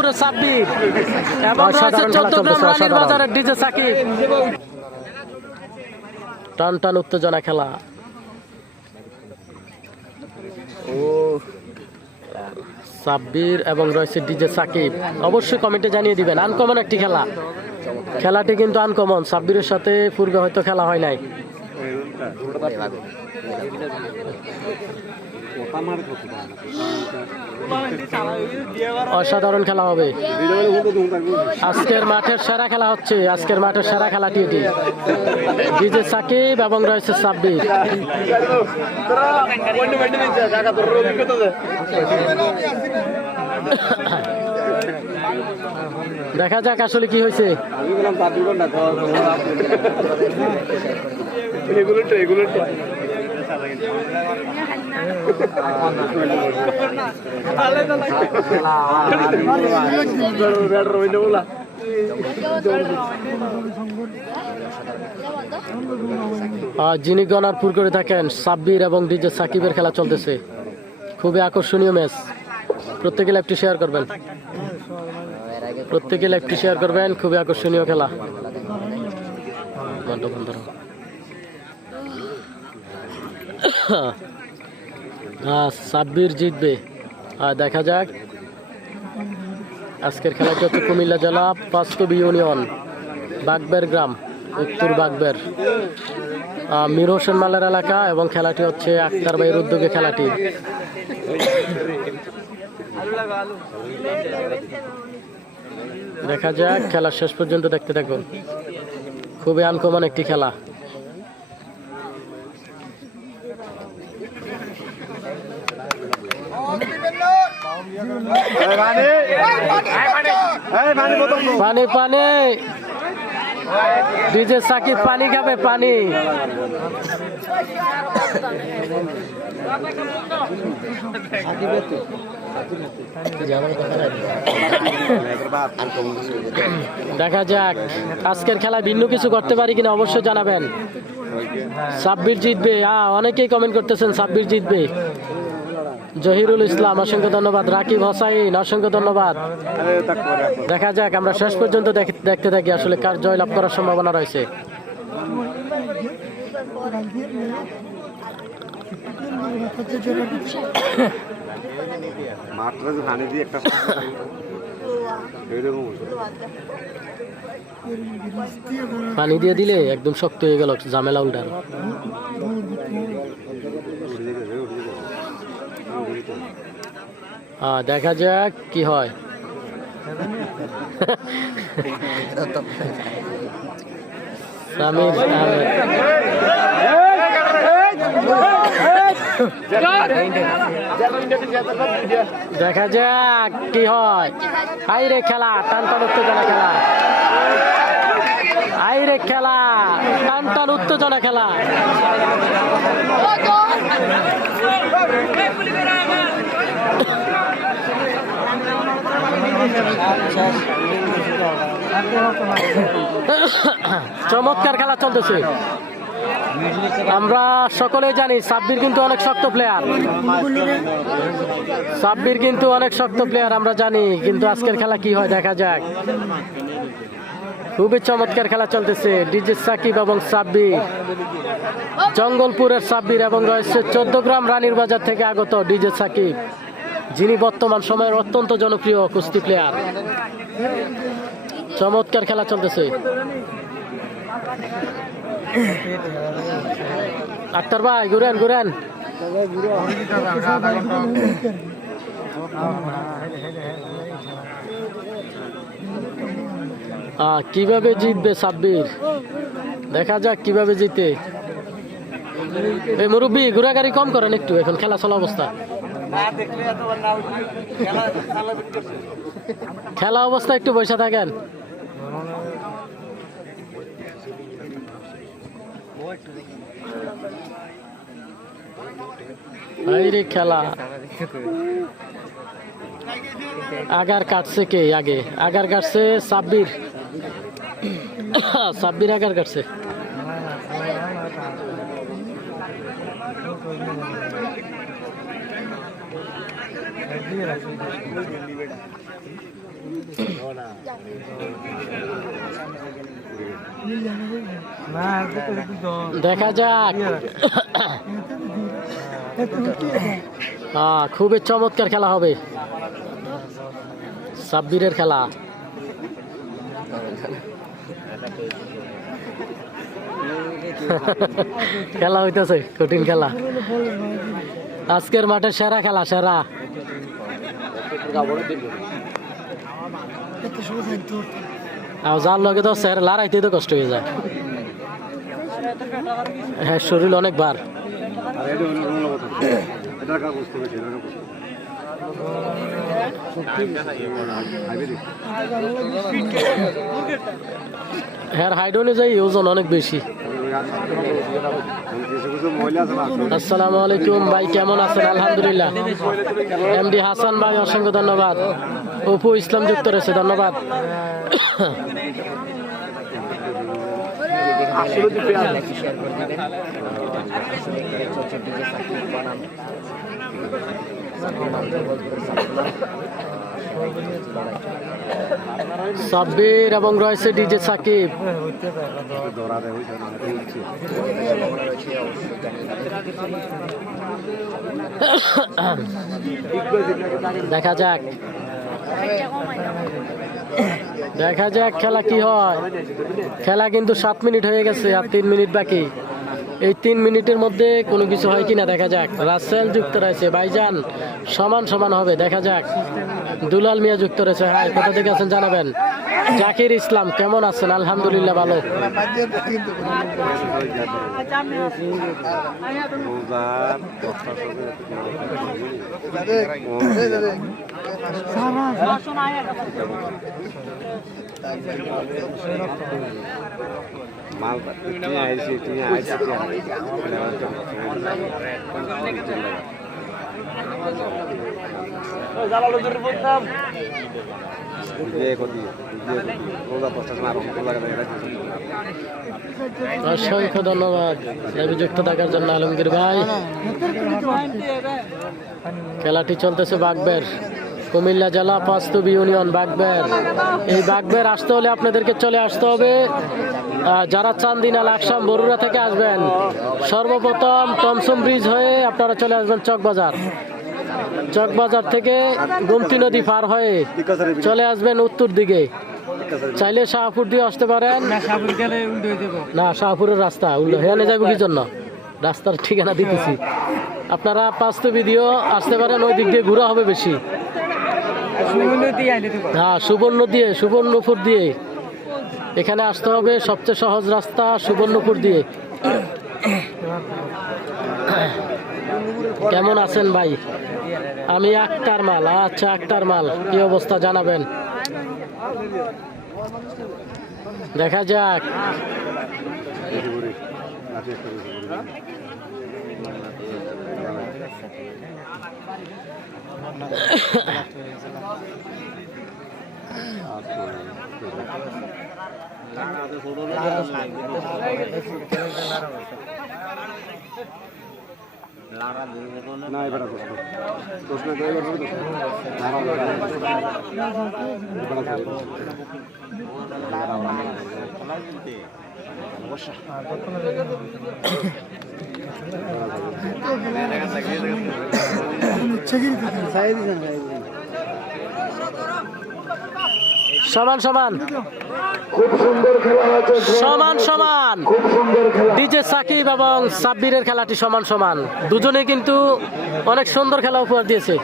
জঙ্গলপুরের সাব্বির এবং রয়েছে 14 গ্রাম রানীর বাজারের ডিজে সাকিব। টান টান উত্তেজনা খেলা। সাব্বির এবং রয়েছে ডিজে সাকিব। অবশ্যই কমেন্টে জানিয়ে দিবেন। আনকমন একটি খেলা, খেলাটি কিন্তু আনকমন। সাব্বিরের সাথে পূর্বে হয়তো খেলা হয় নাই। অসাধারণ খেলা হবে। আজকের মাঠের সেরা খেলা হচ্ছে, আজকের মাঠের সেরা খেলাটি এটি। ডিজে সাকিব এবং রয়েছে সাব্বির। দেখা যাক আসলে কি হয়েছে। যিনি গনারপুর করে থাকেন, সাব্বির এবং ডিজে সাকিবের খেলা চলতেছে। খুবই আকর্ষণীয় ম্যাচ। প্রত্যেকে লাইভটি শেয়ার করবেন, প্রত্যেকে লাইভটি শেয়ার করবেন। খুবই আকর্ষণীয় খেলা। সাব্বির জিতবে। দেখা যাক। আজকের খেলাটি হচ্ছে কুমিল্লা জেলা বাস্তব ইউনিয়ন, বাগবের গ্রাম, উত্তর বাগবের, মীর হোসেন মালের এলাকা। এবং খেলাটি হচ্ছে আক্তার ভাইয়ের উদ্যোগে খেলাটি। দেখা যাক, খেলা শেষ পর্যন্ত দেখতে থাকুন। খুবই আনকমন একটি খেলা। পানি পানি, ডিজে সাকিব পানি খাবে, পানি। দেখা যাক আজকের খেলা ভিন্ন কিছু করতে পারি কিনা, অবশ্যই জানাবেন। সাব্বির জিতবে। অনেকেই কমেন্ট করতেছেন সাব্বির জিতবে। জহিরুল ইসলাম অসংখ্য ধন্যবাদ। রাকিব হোসাইন অসংখ্য ধন্যবাদ। দেখা যাক, আমরা শেষ পর্যন্ত দেখতে থাকি আসলে কার জয়লাভ করার সম্ভাবনা রয়েছে। পানি দিয়ে দিলে একদম শক্ত হয়ে গেল, ঝামেলা উল্টার। দেখা যাক কি হয়। দেখা যাক কি হয়। আইরে খেলা, টান টান উত্তেজনা খেলা। আইরে খেলা, টান টান উত্তেজনা খেলা। চমৎকার খেলা চলতেছে। আমরা সকলেই জানি সাব্বির কিন্তু অনেক শক্ত প্লেয়ার। সাব্বির কিন্তু অনেক শক্ত প্লেয়ার, আমরা জানি। কিন্তু আজকের খেলা কি হয় দেখা যাক। খুবই চমৎকার খেলা চলতেছে। ডিজে সাকিব এবং সাব্বির, জঙ্গলপুরের সাব্বির এবং রয়েছে 14 গ্রাম রানীর বাজার থেকে আগত ডিজে সাকিব, যিনি বর্তমান সময়ের অত্যন্ত জনপ্রিয় কুস্তি প্লেয়ার। চমৎকার খেলা চলতেছে। আক্তার ভাই ঘুরেন ঘুরেন। কিভাবে জিতবে সাব্বির, দেখা যাক কিভাবে জিতে। এই মুরব্বী ঘোরাঘুরি কম করেন একটু, এখন খেলা চলা অবস্থা। খেলা অবস্থা একটু বসে থাকেন। আইরে খেলা। আগার কাটছে কে আগে? আগার কাটছে সাব্বির। সাব্বির আগার কাটছে। দেখা যাক। খুবই চমৎকার খেলা হবে, সাব্বিরের খেলা। খেলা হইতেছে, কঠিন খেলা। আজকের মাঠে সেরা খেলা, সেরা। যার লগে তো স্যার লড়াইতে তো কষ্ট হয়ে যায়। হ্যাঁ, শরীর অনেকবার। হ্যাঁ, হাইট অনুযায়ী ওজন অনেক বেশি। আসসালামু আলাইকুম ভাই, কেমন আছেন? আলহামদুলিল্লাহ। এমডি হাসান ভাই, অসংখ্য ধন্যবাদ। অপু ইসলাম যুক্ত রয়েছে, ধন্যবাদ। সাব্বির এবং রয়েছে ডিজে সাকিব। দেখা যাক, দেখা যাক খেলা কি হয়। খেলা কিন্তু 7 মিনিট হয়ে গেছে, আর 3 মিনিট বাকি। এই 3 মিনিটের মধ্যে কোনো কিছু হয় কিনা দেখা যাক। রাসেল যুক্ত রয়েছে, ভাইজান সমান সমান হবে, দেখা যাক। দুলাল মিয়া যুক্ত রয়েছে, হাই, কোথা থেকে আছেন জানাবেন। জাকির ইসলাম, কেমন আছেন? আলহামদুলিল্লাহ, ভালো। অসংখ্য ধন্যবাদ যুক্ত থাকার জন্য আলমগীর ভাই। খেলাটি চলতেছে বাগবের, কুমিল্লা জেলা পাঁচতবি ইউনিয়ন বাগবের। এই বাগবের আসতে হলে আপনাদেরকে চলে আসতে হবে, যারা চান্দিনা লাকসাম বরুড়া থেকে আসবেন, সর্বপ্রথম টমসম ব্রিজ হয়ে আপনারা চলে আসবেন চকবাজার। চকবাজার থেকে গোমতী নদী পার হয়ে চলে আসবেন উত্তর দিকে। চাইলে শাহপুর দিয়ে আসতে পারেন। না, শাহপুরের রাস্তা উল্টো হেয়ানে যাবো কি জন্য, রাস্তার ঠিকানা দিতেছি। আপনারা পাঁচতবি দিয়েও আসতে পারেন, ওই দিক দিয়ে ঘোরা হবে বেশি। হ্যাঁ, সুবর্ণপুর দিয়ে এখানে আসতে হবে, সবচেয়ে সহজ রাস্তা সুবর্ণপুর দিয়ে। কেমন আছেন ভাই? আমি আক্তার মাল। আচ্ছা, আক্তার মাল, কি অবস্থা জানাবেন। দেখা যাক। না, এবার সমান সমান, খুব সুন্দর খেলা হয়েছে, সমান সমান। খুব সুন্দর খেলা। ডিজে সাকিব এবং সাব্বিরের খেলাটি সমান সমান। দুজনে কিন্তু অনেক সুন্দর খেলা উপহার দিয়েছে।